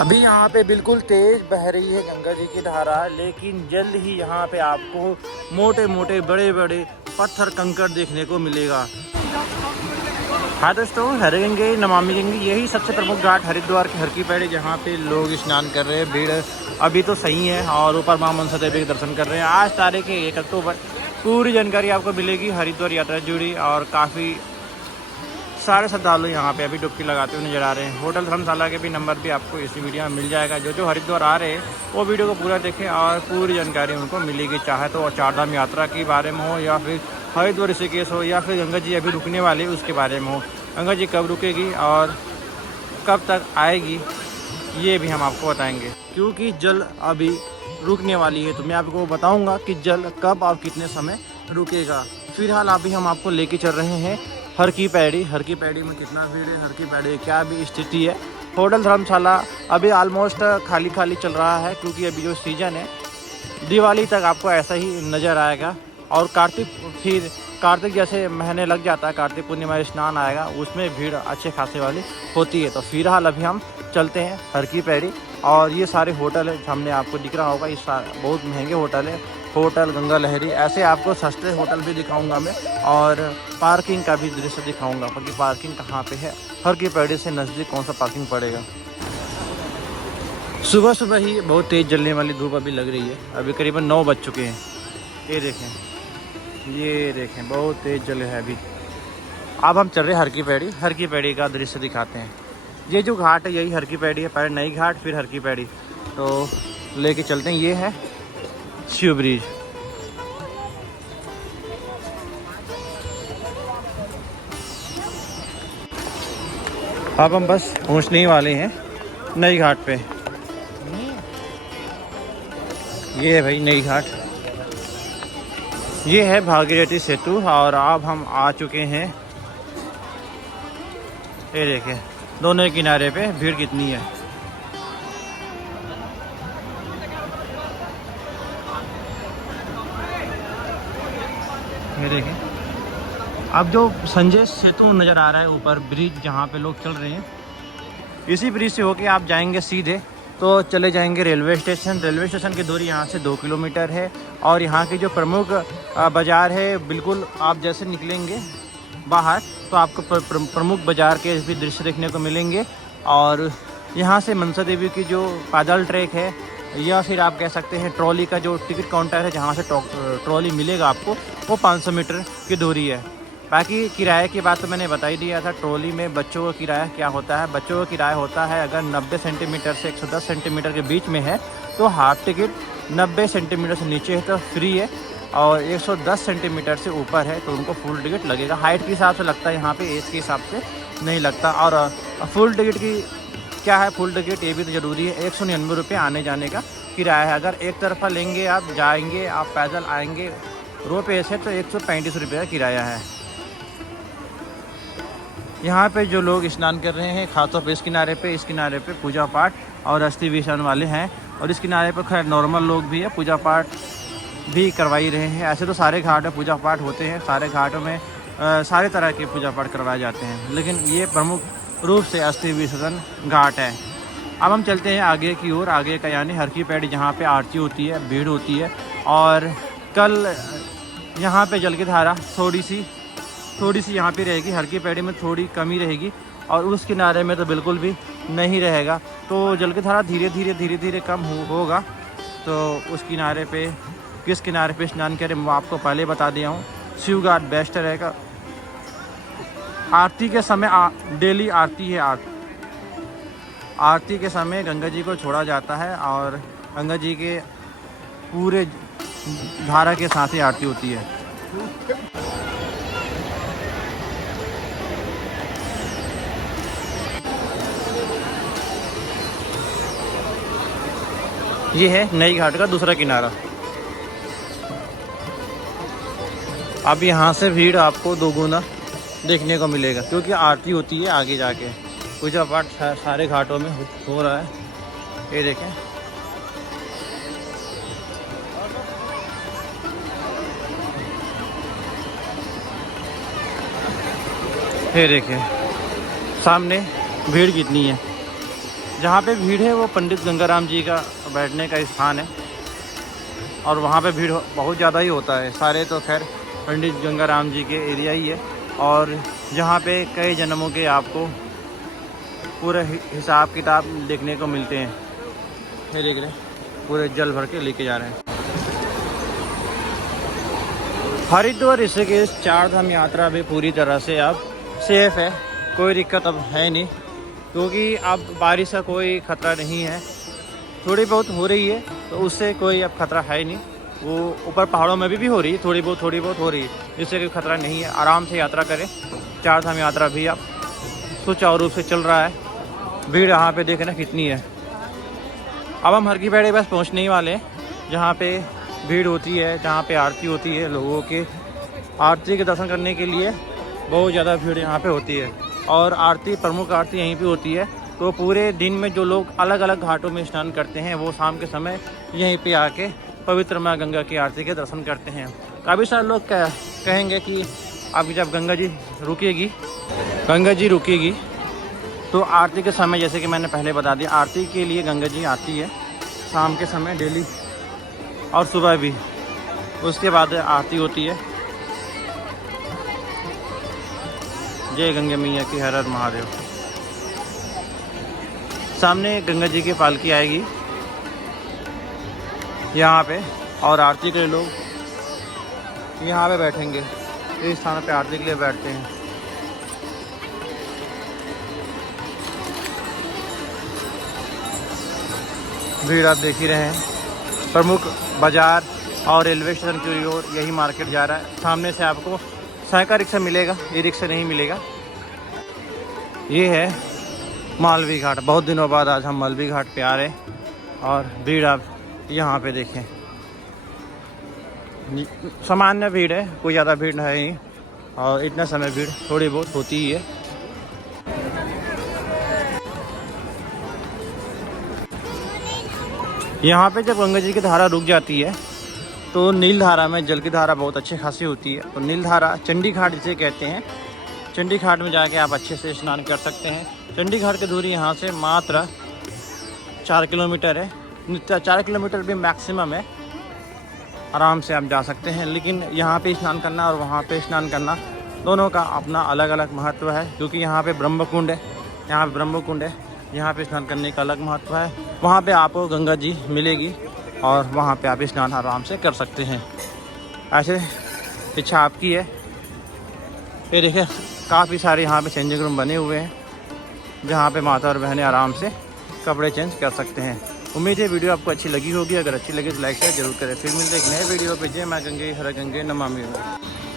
अभी यहाँ पे बिल्कुल तेज बह रही है गंगा जी की धारा, लेकिन जल्द ही यहाँ पे आपको मोटे मोटे बड़े बड़े पत्थर कंकड़ देखने को मिलेगा। हाँ दोस्तों, हर गंगे नमामि गंगे यही सबसे प्रमुख घाट हरिद्वार के हर की पैड़ी, जहाँ पे लोग स्नान कर रहे हैं। भीड़ अभी तो सही है और ऊपर मां मनसा देवी के दर्शन कर रहे हैं। आज तारीख है 1 अक्टूबर। पूरी जानकारी आपको मिलेगी हरिद्वार यात्रा जुड़ी, और काफ़ी सारे श्रद्धालु यहाँ पे अभी डुबकी लगाते हुए नजर आ रहे हैं। होटल धर्मशाला के भी नंबर भी आपको इसी वीडियो में मिल जाएगा। जो हरिद्वार आ रहे हैं वो वीडियो को पूरा देखें और पूरी जानकारी उनको मिलेगी, चाहे तो चारधाम यात्रा के बारे में हो, या फिर हरिद्वार ऋषिकेश हो, या फिर गंगा जी अभी रुकने वाली उसके बारे में हो। गंगा जी कब रुकेगी और कब तक आएगी ये भी हम आपको बताएंगे, क्योंकि जल अभी रुकने वाली है। तो मैं आपको बताऊँगा कि जल कब और कितने समय रुकेगा। फिलहाल अभी हम आपको लेके चल रहे हैं हर की पैड़ी में कितना भीड़ है, हर की पैड़ी क्या भी स्थिति है। होटल धर्मशाला अभी ऑलमोस्ट खाली चल रहा है, क्योंकि अभी जो सीज़न है दिवाली तक आपको ऐसा ही नज़र आएगा। और कार्तिक जैसे महीने लग जाता है, कार्तिक पूर्णिमा स्नान आएगा, उसमें भीड़ अच्छे खासे वाली होती है। तो फिलहाल अभी हम चलते हैं हर की पैड़ी, और ये सारे होटल है सामने आपको दिख रहा होगा। ये बहुत महंगे होटल है, होटल गंगा लहरी। ऐसे आपको सस्ते होटल भी दिखाऊंगा मैं, और पार्किंग का भी दृश्य दिखाऊंगा कि पार्किंग कहाँ पे है, हर की पैड़ी से नज़दीक कौन सा पार्किंग पड़ेगा। सुबह ही बहुत तेज़ जलने वाली धूप अभी लग रही है। अभी करीबन 9 बज चुके हैं। ये देखें बहुत तेज़ जल है अभी। अब हम चल रहे हैं हर की पैड़ी का दृश्य दिखाते हैं। ये जो घाट है यही हर की पैड़ी है, पहले नई घाट फिर हर की पैड़ी। तो लेके चलते हैं। ये है शिव ब्रिज। अब हम बस पहुंचने ही वाले हैं नई घाट पे। ये है भाई नई घाट, ये है भागीरथी सेतु, और अब हम आ चुके हैं। ये देखें दोनों किनारे पे भीड़ कितनी है। ये देखें, अब जो संजय सेतु नज़र आ रहा है ऊपर ब्रिज, जहाँ पे लोग चल रहे हैं, इसी ब्रिज से होके आप जाएंगे सीधे तो चले जाएंगे रेलवे स्टेशन की दूरी यहाँ से 2 किलोमीटर है। और यहाँ की जो प्रमुख बाज़ार है, बिल्कुल आप जैसे निकलेंगे बाहर तो आपको प्रमुख बाज़ार के भी दृश्य देखने को मिलेंगे। और यहाँ से मनसा देवी की जो पैदल ट्रैक है, या फिर आप कह सकते हैं ट्रॉली का जो टिकट काउंटर है, जहाँ से ट्रॉली मिलेगा आपको, वो 500 मीटर की दूरी है। बाकी किराए की बात तो मैंने बता ही दिया था। ट्रॉली में बच्चों का किराया क्या होता है, बच्चों का किराया होता है अगर 90 सेंटीमीटर से 110 सेंटीमीटर के बीच में है तो हाफ टिकट, 90 सेंटीमीटर से नीचे है तो फ्री है, और 110 सेंटीमीटर से ऊपर है तो उनको फुल टिकट लगेगा। हाइट के हिसाब से लगता है, यहाँ पे एज के हिसाब से नहीं लगता। और फुल टिकट की क्या है, फुल टिकट ये भी तो ज़रूरी है, 199 रुपये आने जाने का किराया है। अगर एक तरफा लेंगे, आप जाएंगे, आप पैदल आएंगे रोपवे से, तो 135 रुपये का किराया है। यहाँ पे जो लोग स्नान कर रहे हैं, खासतौर पर इस किनारे पे पूजा पाठ और अस्थि विसर्जन वाले हैं, और इस किनारे पर खैर नॉर्मल लोग भी है, पूजा पाठ भी करवाई रहे हैं। ऐसे तो सारे घाट में पूजा पाठ होते हैं, सारे घाटों में सारे तरह के पूजा पाठ करवाए जाते हैं, लेकिन ये प्रमुख रूप से अस्थि विसर्जन घाट है। अब हम चलते हैं आगे की ओर, आगे का यानी हर की पैड़ी, जहाँ पे आरती होती है, भीड़ होती है। और कल यहाँ पे जल की धारा थोड़ी सी यहाँ पे रहेगी, हर की पैड़ी में थोड़ी कमी रहेगी, और उस किनारे में तो बिल्कुल भी नहीं रहेगा। तो जल की धारा धीरे धीरे कम होगा। तो उस किनारे पे किस किनारे पे स्नान करें वो आपको पहले बता दिया हूँ। शिव घाट बेस्ट रहेगा। आरती के समय डेली आरती है, आरती के समय गंगा जी को छोड़ा जाता है, और गंगा जी के पूरे धारा के साथ ही आरती होती है। ये है नई घाट का दूसरा किनारा। अब यहाँ से भीड़ आपको दोगुना देखने को मिलेगा, क्योंकि आरती होती है आगे जाके। पूजा पाठ सारे घाटों में हो रहा है। ये देखें, ये देखें सामने भीड़ कितनी है। जहाँ पे भीड़ है वो पंडित गंगाराम जी का बैठने का स्थान है और वहाँ पे भीड़ बहुत ज़्यादा ही होता है। सारे तो खैर पंडित गंगाराम जी के एरिया ही है और जहाँ पे कई जन्मों के आपको पूरे हिसाब किताब देखने को मिलते हैं। ये देख रहे पूरे जल भर के लेके जा रहे हैं। हरिद्वार ऋषिकेश 4 धाम यात्रा भी पूरी तरह से अब सेफ है, कोई दिक्कत अब है नहीं, क्योंकि अब बारिश का कोई ख़तरा नहीं है। थोड़ी बहुत हो रही है तो उससे कोई अब ख़तरा है नहीं। वो ऊपर पहाड़ों में भी हो रही है, थोड़ी बहुत हो रही है, जिससे कोई ख़तरा नहीं है। आराम से यात्रा करें। 4 धाम यात्रा भी अब सुचारू रूप से चल रहा है। भीड़ यहाँ पे देखना कितनी है। अब हम हर की पैड़ी बस पहुँचने ही वाले हैं, जहाँ पे भीड़ होती है, जहाँ पे आरती होती है। लोगों के आरती के दर्शन करने के लिए बहुत ज़्यादा भीड़ यहाँ पे होती है और आरती प्रमुख आरती यहीं पे होती है। तो पूरे दिन में जो लोग अलग अलग घाटों में स्नान करते हैं वो शाम के समय यहीं पे आके पवित्र माँ गंगा की आरती के दर्शन करते हैं। काफ़ी सारे लोग कहेंगे कि अब जब गंगा जी रुकेगी तो आरती के समय, जैसे कि मैंने पहले बता दिया, आरती के लिए गंगा जी आती है शाम के समय डेली और सुबह भी। उसके बाद आरती होती है। जय गंगा मैया की, हर हर महादेव। सामने गंगा जी की पालकी आएगी यहाँ पे और आरती के लोग यहाँ पे बैठेंगे। इस स्थान पे आरती के लिए बैठते हैं। भीड़ आप देख ही रहे हैं। प्रमुख बाजार और रेलवे स्टेशन की ओर यही मार्केट जा रहा है। सामने से आपको साइकिल रिक्शा मिलेगा, ई रिक्शा नहीं मिलेगा। ये है मालवी घाट। बहुत दिनों बाद आज हम मालवी घाट पे आ रहे हैं और भीड़ आप यहाँ पे देखें। सामान्य भीड़ है, कोई ज़्यादा भीड़ नहीं और इतना समय भीड़ थोड़ी बहुत होती ही है। यहाँ पे जब गंगा जी की धारा रुक जाती है तो नील धारा में जल की धारा बहुत अच्छी खासी होती है। तो नील धारा चंडी घाट जिसे कहते हैं, चंडी घाट में जाके आप अच्छे से स्नान कर सकते हैं। चंडी घाट की दूरी यहाँ से मात्र 4 किलोमीटर है। 4 किलोमीटर भी मैक्सिमम है, आराम से आप जा सकते हैं। लेकिन यहाँ पे स्नान करना और वहाँ पे स्नान करना दोनों का अपना अलग अलग महत्व है, क्योंकि यहाँ पे ब्रह्म कुंड है, यहाँ पे स्नान करने का अलग महत्व है। वहाँ पे आपको गंगा जी मिलेगी और वहाँ पे आप स्नान आराम से कर सकते हैं। ऐसे इच्छा आपकी है। ये देखिए काफ़ी सारे यहाँ पे चेंजिंग रूम बने हुए हैं, जहाँ पे माता और बहनें आराम से कपड़े चेंज कर सकते हैं। उम्मीद है वीडियो आपको अच्छी लगी होगी। अगर अच्छी लगी तो लाइक शेयर जरूर करें। फिर मिलते हैं एक नए वीडियो पे। जय माँ गंगे, हर गंगे, नमामि गंगे।